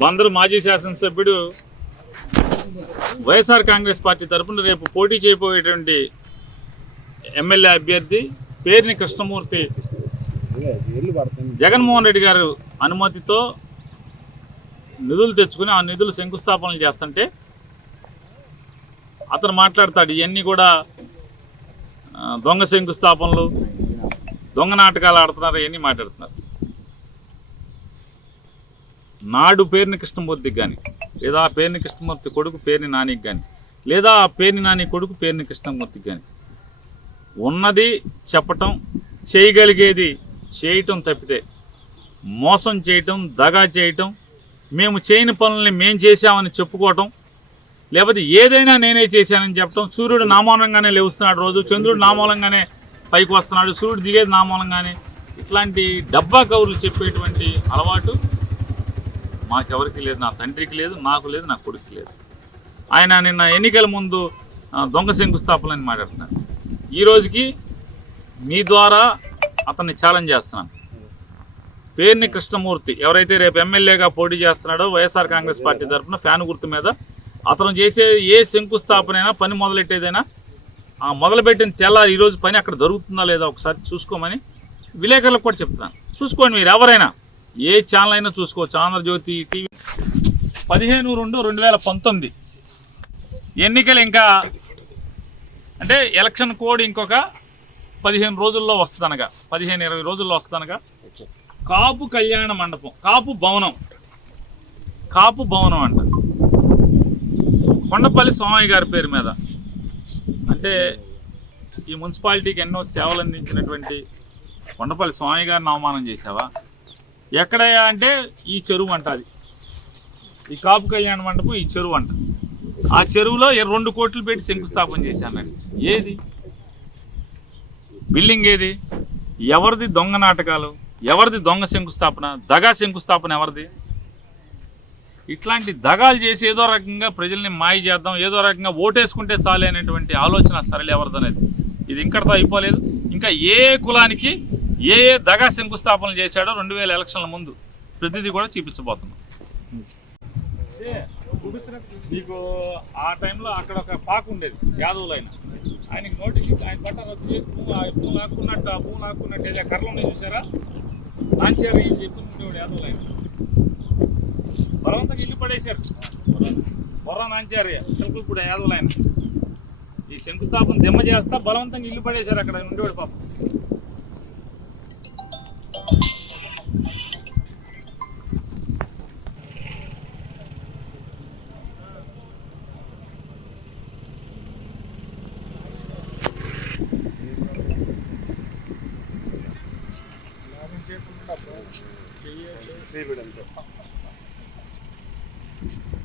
బందరు మాజీ శాసనసభ్యుడు వైఎస్ఆర్ కాంగ్రెస్ పార్టీ తరఫున రేపు పోటీ చేయబోయేటువంటి ఎమ్మెల్యే అభ్యర్థి పేరుని కృష్ణమూర్తి జగన్మోహన్ రెడ్డి గారు అనుమతితో నిధులు తెచ్చుకుని ఆ నిధులు శంకుస్థాపనలు చేస్తుంటే అతను మాట్లాడతాడు ఇవన్నీ కూడా దొంగ శంకుస్థాపనలు దొంగ నాటకాలు ఆడుతున్నారు అవన్నీ మాట్లాడుతున్నారు. నాడు పేరుని కృష్ణమూర్తికి కానీ లేదా ఆ పేరుని కృష్ణమూర్తి కొడుకు పేరుని నానికి కానీ లేదా ఆ పేరుని నాని కొడుకు పేరుని కృష్ణమూర్తికి కానీ ఉన్నది చెప్పటం చేయగలిగేది చేయటం తప్పితే మోసం చేయటం దగా చేయటం మేము చేయని పనుల్ని మేము చేశామని చెప్పుకోవటం లేకపోతే ఏదైనా నేనే చేశానని చెప్పటం సూర్యుడు నామూలంగానే లేవుస్తున్నాడు రోజు చంద్రుడు నామూలంగానే పైకి వస్తున్నాడు సూర్యుడు దిగేది నామూలంగానే ఇట్లాంటి డబ్బా కవులు చెప్పేటువంటి అలవాటు మాకెవరికి లేదు నా తండ్రికి లేదు నాకు లేదు నా కొడుకు లేదు. ఆయన నిన్న ఎన్నికల ముందు దొంగ శంకుస్థాపనని మాట్లాడుతున్నాను ఈ రోజుకి మీ ద్వారా అతన్ని ఛాలెంజ్ చేస్తున్నాను. పేర్ని కృష్ణమూర్తి ఎవరైతే రేపు ఎమ్మెల్యేగా పోటీ చేస్తున్నాడో వైఎస్ఆర్ కాంగ్రెస్ పార్టీ తరఫున ఫ్యాన్ గుర్తు మీద అతను చేసే ఏ శంకుస్థాపన అయినా పని మొదలెట్టేదైనా ఆ మొదలుపెట్టిన తెల్లారి ఈరోజు పని అక్కడ జరుగుతుందా లేదా ఒకసారి చూసుకోమని విలేకరులకు కూడా చెప్తున్నాను. చూసుకోండి మీరు ఎవరైనా ఏ ఛానల్ అయినా చూసుకోవచ్చు. ఆంధ్రజ్యోతి టీవీ. పదిహేను రెండు రెండు వేల పంతొమ్మిది ఎన్నికలు ఇంకా అంటే ఎలక్షన్ కోడ్ ఇంకొక పదిహేను రోజుల్లో వస్తుందనగా పదిహేను ఇరవై రోజుల్లో వస్తుందనగా కాపు కళ్యాణ మండపం కాపు భవనం కాపు భవనం అంట. కొండపల్లి స్వామి గారి పేరు మీద అంటే ఈ మున్సిపాలిటీకి ఎన్నో సేవలు అందించినటువంటి కొండపల్లి స్వామి గారిని అవమానం చేసావా ఎక్కడయ్యా అంటే ఈ చెరువు అంట అది. ఈ కాపు కళ్యాణ మండపం ఈ చెరువు అంట. ఆ చెరువులో రెండు కోట్లు పెట్టి శంకుస్థాపన చేశానండి ఏది? బిల్డింగ్ ఏది? ఎవరిది దొంగ నాటకాలు? ఎవరిది దొంగ శంకుస్థాపన? దగా శంకుస్థాపన ఎవరిది? ఇట్లాంటి దగాలు చేసి ఏదో రకంగా ప్రజల్ని మాయ చేద్దాం ఏదో రకంగా ఓటేసుకుంటే చాలే అనేటువంటి ఆలోచన సరళి ఎవరిదనేది ఇది ఇంకటితో అయిపోలేదు. ఇంకా ఏ కులానికి ఏ ఏ దగా శంకుస్థాపనలు చేశాడో రెండు వేల ఎలక్షన్ల ముందు ప్రతిదీ కూడా చూపించబోతున్నాం. మీకు ఆ టైంలో అక్కడ ఒక పాక ఉండేది యాదవులు ఆయన ఆయనకి నోటీస్ ఆయన పట్ట రద్దు చేసి పూ ఆ భూమి ఆ భూమి లాక్కున్నట్టు ఏదో కర్రలు ఉన్నాయి చూసారా? నాంచారు ఏం చెప్పి ఉండేవాడు యాదవులు ఆయన బలవంతంగా ఇల్లు పడేశారు. బొర్ర నాంచారు శంకులపూడి యాదవులు ఆయన ఈ శంకుస్థాపన దిమ్మ చేస్తా బలవంతంగా ఇల్లు పడేశారు అక్కడ ఉండేవాడు పాపం. చేయడంతో Thank you.